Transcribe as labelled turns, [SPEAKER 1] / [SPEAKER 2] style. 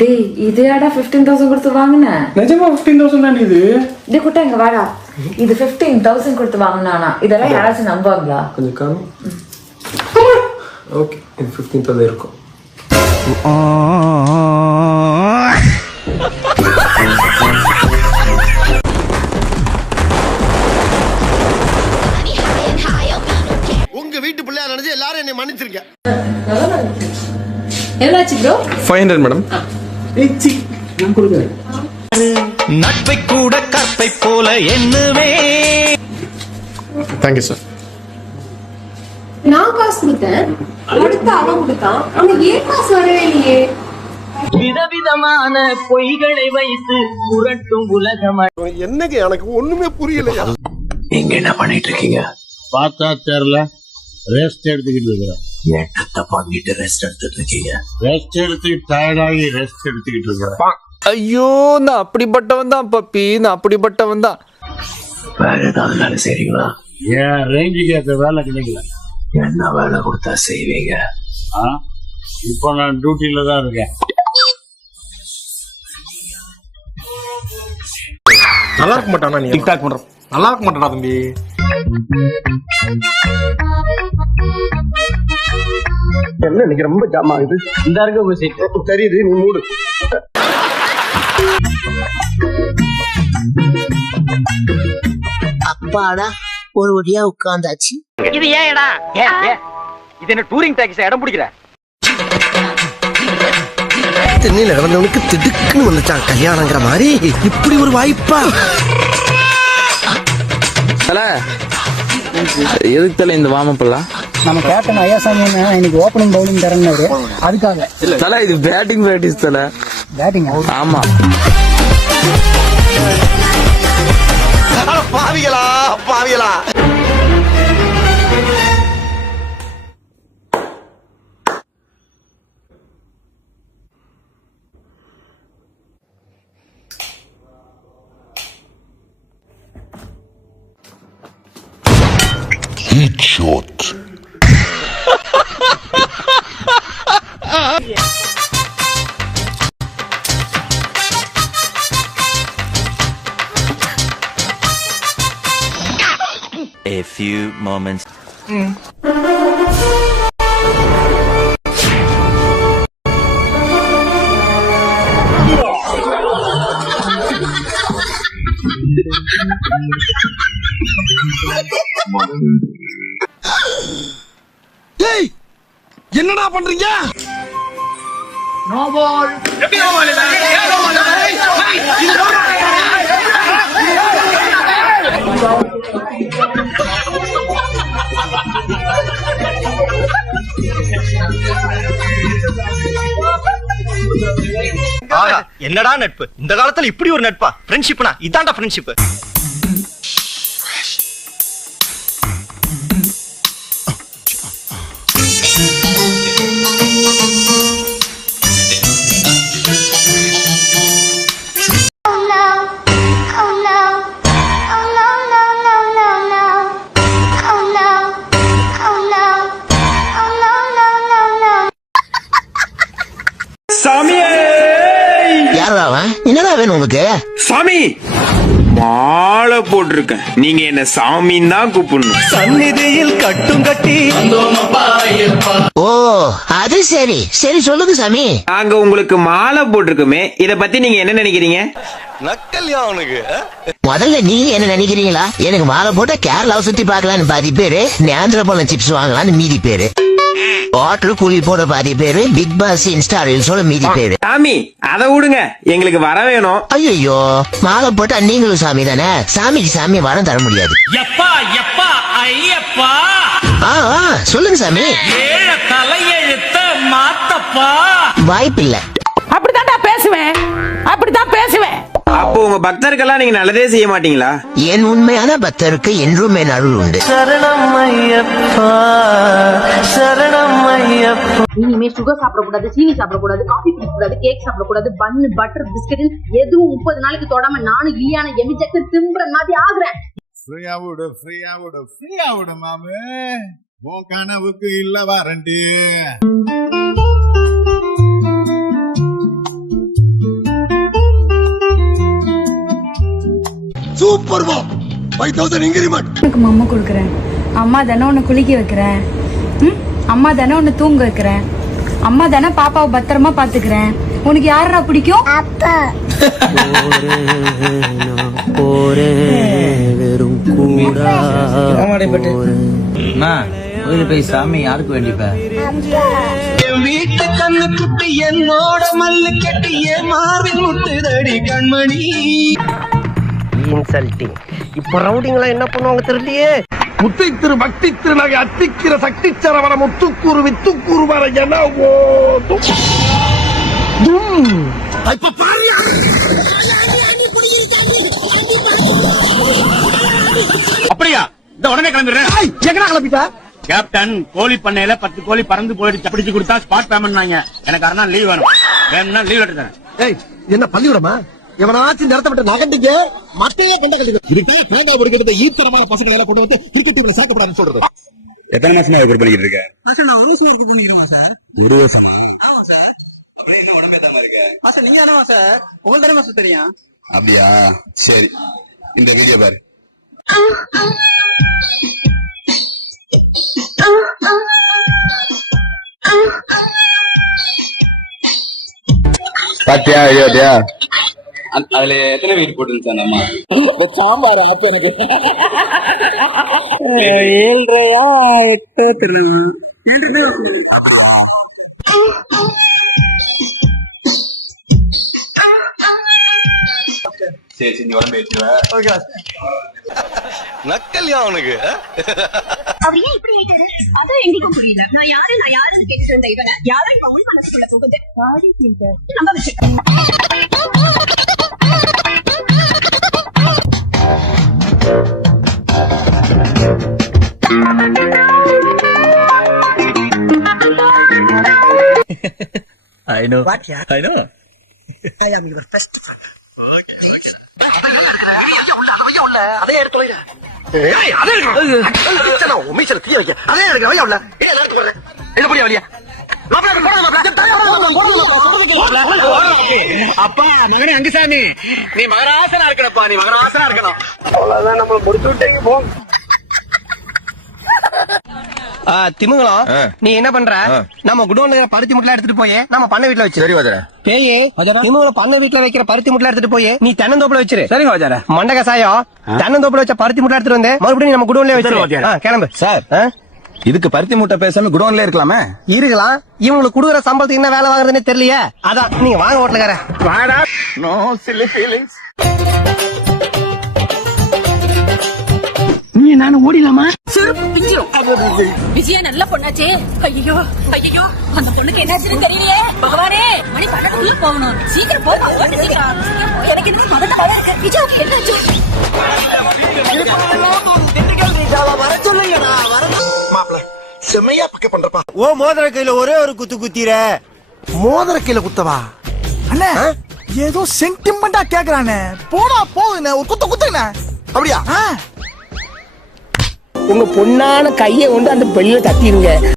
[SPEAKER 1] டேய் இதேடா fifteen thousand கொடுத்து வாங்கினேன்
[SPEAKER 2] நிஜமா ஃபிஃப்டீன் தௌசண்ட் தாண்டி இது?
[SPEAKER 1] டே குட்டா இங்க வாடா. இது ஃபிஃப்டீன் தௌசண்ட் கொடுத்து வாங்கினானா? இதெல்லாம் யாராச்சும் நம்புவாங்களா?
[SPEAKER 2] கொஞ்சம் காணும் ஓகே இது ஃபிஃப்டீன் தௌசண்ட் இருக்கும்.
[SPEAKER 3] உங்க வீட்டு பிள்ளையா நினைச்சு எல்லாரும் என்னை மன்னிச்சிருக்க
[SPEAKER 1] எவ்வளோ ஆச்சு ப்ரோ
[SPEAKER 2] ஃபைவ் ஹண்ட்ரட் மேடம் நான் கொடுக்குறேன்.
[SPEAKER 4] நட்பை கூட கற்பை போல எண்ணுவே.
[SPEAKER 2] தேங்க்யூ சார்
[SPEAKER 5] நான் காசு கொடுத்தேன். அடுத்து அவன் கொடுத்தான். ஆனா ஏன் காசு வரவே இல்லையே?
[SPEAKER 6] விதவிதமான பொய்களை வைத்து புரட்டும் உலகம்
[SPEAKER 3] என்னங்க எனக்கு ஒண்ணுமே புரியலையா?
[SPEAKER 4] நீங்க என்ன பண்ணிட்டு இருக்கீங்க?
[SPEAKER 7] பார்த்தா தெரியல. ரெஸ்ட் எடுத்துக்கிட்டு இருக்கிறேன்.
[SPEAKER 4] என்னத்த பண்ணிட்டு ரெஸ்ட் எடுத்துட்டு இருக்கீங்க.
[SPEAKER 7] ரெஸ்ட் எடுத்து டயர்டாகி ரெஸ்ட் எடுத்துக்கிட்டு இருக்கிறேன்
[SPEAKER 8] ஐயோ நான் அப்படிப்பட்டவன் தான் பப்பி. நான் அப்படிப்பட்டவன் தான்.
[SPEAKER 4] வேற ஏதாவது வேலை செய்றீங்களா?
[SPEAKER 7] என் ரேஞ்சுக்கு ஏற்ற வேலை கிடைக்கல.
[SPEAKER 4] என்ன வேலை கொடுத்தா செய்வீங்க?
[SPEAKER 7] ஆ? இப்போ நான் டியூட்டியில தான் இருக்கேன்.
[SPEAKER 2] நல்லா இருக்க மாட்டானா நீ? டிக்டாக் பண்றோம். நல்லா இருக்க மாட்டானா தம்பி? என்ன இன்னைக்கு ரொம்ப ஜாம் ஆகுது?
[SPEAKER 6] இந்த இருக்க உங்க சீட்
[SPEAKER 2] தெரியுது நீ மூடு.
[SPEAKER 6] அப்பாடா ஒரு வழியா உட்கார்ந்தாச்சு.
[SPEAKER 9] இது ஏன் இடம் இது என்ன டூரிங் டாக்ஸி இடம் பிடிக்கிற
[SPEAKER 3] தென்னையில கிடந்தவனுக்கு திடுக்குன்னு வந்துச்சான் கல்யாணங்கிற மாதிரி. இப்படி ஒரு வாய்ப்பா?
[SPEAKER 8] எதுக்கு தல இந்த வாமப்பெல்லாம்?
[SPEAKER 6] நம்ம கேப்டன் ஐயாசாமி இன்னைக்கு ஓப்பனிங் பவுலிங் தரேன்னாரு. அதுக்காக.
[SPEAKER 8] தல இது பேட்டிங் பிராக்டிஸ் தல.
[SPEAKER 6] பேட்டிங்
[SPEAKER 8] ஆமா.
[SPEAKER 3] பாவிகளா பாவிகளா.
[SPEAKER 4] Few moments.
[SPEAKER 3] ஏய் என்னடா பண்றீங்க?
[SPEAKER 4] என்னடா நட்பு? இந்த காலத்துல இப்படி ஒரு நட்பா? ஃப்ரெண்ட்ஷிப்னா இதான்டா ஃப்ரெண்ட்ஷிப்
[SPEAKER 3] உங்களுக்கு?
[SPEAKER 10] சாமி! மாலை போட்டிருக்கேன். நீங்க என்ன சாமின்னு தான் கூப்பிடணும்.
[SPEAKER 4] சந்நிதியில் கட்டும் கட்டி.
[SPEAKER 3] ஓ அது சரி. சரி சொல்லுங்க சாமி.
[SPEAKER 10] நாங்க உங்களுக்கு மாலை போட்டிருக்கோமே. இத பத்தி நீங்க என்ன நினைக்கிறீங்க?
[SPEAKER 4] நக்கல்யா அவனுக்கு
[SPEAKER 3] முதல்ல நீங்க என்ன நினைக்கிறீங்களா? எனக்கு மாலை போட்டா கேரளாவை சுத்தி பார்க்கலான்னு பாதி பேரு நேந்திரபழம் சிப்ஸ் வாங்கலாம்னு மீதி பேரு. ஹோட்டல் கூலி போட பாதி பேரு பிக் பாஸ் இன்ஸ்டா ரீல்ஸோட மீதி பேரு.
[SPEAKER 10] சாமி அத விடுங்க. எங்களுக்கு வர வேணும்.
[SPEAKER 3] ஐயோ மாலை போட்டா நீங்களும் சாமி தானே? சாமிக்கு சாமி வரம் தர முடியாது.
[SPEAKER 6] எப்பா எப்பா ஐயப்பா.
[SPEAKER 3] ஆ ஆ, சொல்லுங்க சாமி.
[SPEAKER 6] ஏழ தலையெழுத்த மாத்தப்பா.
[SPEAKER 3] வாய்ப்பில்ல.
[SPEAKER 9] அப்படித்தான்டா பேசுவேன். அப்படித்தான் பேசுவேன்.
[SPEAKER 10] அப்போ உங்க பக்தருக்கெல்லாம் நீங்க நல்லதே செய்ய மாட்டீங்களா?
[SPEAKER 3] என் உண்மையான பக்தருக்கு என்றும் என் அருள் உண்டு.
[SPEAKER 5] இனிமே சுகர் சாப்பிடக்கூடாது சீனி சாப்பிடக்கூடாது காஃபி குடிக்கக்கூடாது கேக் சாப்பிடக்கூடாது பன்னு பட்டர் பிஸ்கட் எதுவும் முப்பது நாளைக்கு தொடாம நானும் ஈயான எமிச்சக்கு திம்புற மாதிரி ஆகுறேன்.
[SPEAKER 7] ஃப்ரீயா விடு ஃப்ரீயா விடு ஃப்ரீயா விடு மாமு. உன் கனவுக்கு இல்ல வாரண்டி.
[SPEAKER 11] உனக்கு அம்மா கொடுக்குறேன். அம்மா தானே உன்னை குளிக்க வைக்கிறேன். ம்? அம்மா தானே உன்னை தூங்க வைக்கிறேன். அம்மா தானே பாப்பாவை பத்திரமா பாத்துக்கிறேன் உனக்கு யாரா பிடிக்கும்?
[SPEAKER 9] கோயில் போய் சாமி யாருக்கு வேண்டிப்ப?
[SPEAKER 12] வீட்டு கண்ணு குட்டி என்னோட மல்லு கட்டி ஏன் மார்பில் முட்டுதடி கண்மணி.
[SPEAKER 13] இன்சல்ட்டிங் இப்போ ரவுடிங்களா என்ன பண்ணுவாங்க தெரியலையே?
[SPEAKER 5] முத்தை திரு பக்தி திருநகை அத்திக்கிற சக்தி சரவண முத்துக்கூறு வித்துக்கூறு வர என ஓதும்.
[SPEAKER 12] அப்படியா? இந்த உடனே கிளம்பிடுறேன். எங்கடா கிளம்பிட்டா? கேப்டன் கோழி பண்ணையில பத்து கோழி பறந்து போயிடுச்சு. பிடிச்சு கொடுத்தா ஸ்பாட் பேமெண்ட் எனக்கு அரை லீவ் வேணும். வேணும்னா லீவ் தரேன்.
[SPEAKER 5] ஏய் என்ன பள்ளிவிடமா எவனாச்சும் நிறத்த விட்டு நகண்டுங்க மத்தையே கண்ட கழுது இதுதான் பேண்டா கொடுக்கிறது ஈத்தரமான பசங்களை எல்லாம் கொண்டு வந்து கிரிக்கெட் டீம்ல சேர்க்கப்படாதுன்னு சொல்றது.
[SPEAKER 7] எத்தனை மாசமா ஒர்க் பண்ணிட்டு இருக்க? ஒரு வருஷமா
[SPEAKER 12] நீங்க தானே சார் உங்களுக்கு தானே மாசம் தெரியும்?
[SPEAKER 7] அப்படியா? சரி. இந்த வீடியோ பாரு. பாத்தியா? ஐயோத்தியா அதுல எத்தனை வீடு போட்டுருந்துச்சு நம்ம சரி சரி நீ உடம்பு
[SPEAKER 12] நக்கல்யா அவனுக்கு?
[SPEAKER 14] அவர் ஏன் இப்படி அதான் எங்களுக்கும் புரியல. நான் யாரு நான் யாருன்னு கேட்டுட்டு இருந்த இவனை யாரோ இவன் உள் மனசுக்குள்ள போகுது நம்ப வச்சு
[SPEAKER 9] I know.
[SPEAKER 12] I know.
[SPEAKER 13] அதே எடுத்து வைங்க. ஏய், அதே தீய வைக்க. அதே எடுக்கணும். வையா உள்ள. எடுத்து. எடுத்து அதை போடுங்க மாப்பிள்ளை.
[SPEAKER 12] அப்பா மகனே அங்குசாமி நீ மகராசனா இருக்கணும்ப்பா நீ மகராசனா இருக்கணும் அவ்வளவுதான் நம்ம முடிச்சு விட்டீங்க போ திமுகலாம் நீ என்ன பண்ற? நம்ம குடோன்ல பருத்தி முட்டை எடுத்துட்டு போய் நம்ம பண்ண வீட்டுல வச்சு
[SPEAKER 7] சரி வாஜர.
[SPEAKER 12] பேயே திமுகல பண்ண வீட்டுல வைக்கிற பருத்தி முட்டை எடுத்துட்டு போய் நீ தென்னந்தோப்புல வச்சிரு. சரிங்க வாஜார. மண்டக சாயம் தென்னந்தோப்புல வச்ச பருத்தி முட்டை எடுத்துட்டு வந்து மறுபடியும் நம்ம குடோன்ல வச்சிரு. கிளம்பு.
[SPEAKER 7] சார். இதுக்கு பருத்தி மூட்டை பேசாம குடோன்ல இருக்கலாமே?
[SPEAKER 12] இருக்கலாம். இவங்களுக்கு கொடுக்குற சம்பளத்துக்கு என்ன வேலை வாங்குறதுன்னு தெரியலையே. அதான் நீங்க வாங்க ஹோட்டலுக்கார. வாடா.
[SPEAKER 7] நோ சில்லி ஃபீலிங்ஸ்
[SPEAKER 12] நீ நானும் ஓடிலாமா
[SPEAKER 14] விஜயா நல்ல பொண்ணாச்சே. ஐயோ ஐயோ அந்த பொண்ணுக்கு என்னாச்சுன்னு தெரியலையே. பகவானே மணி பன்னெண்டுக்குள்ள போகணும். சீக்கிரம் போய். எனக்கு மதத்தை இருக்கு. விஜயாவுக்கு என்னாச்சு?
[SPEAKER 5] மாப்பிள செம்மையா பக்க பண்றப்பா.
[SPEAKER 12] ஓ மோதிர கையில ஒரே ஒரு குத்து குத்திர.
[SPEAKER 5] மோதிர கீழ குத்தவா? அண்ணா ஏதோ சென்டிமெண்டா கேக்குறானே. போடா போகுதுண்ணே ஒரு குத்த குத்துண்ணே. அப்படியா?
[SPEAKER 13] உங்க பொண்ணான கையை கொண்டு அந்த பெல்ல தட்டிடுங்க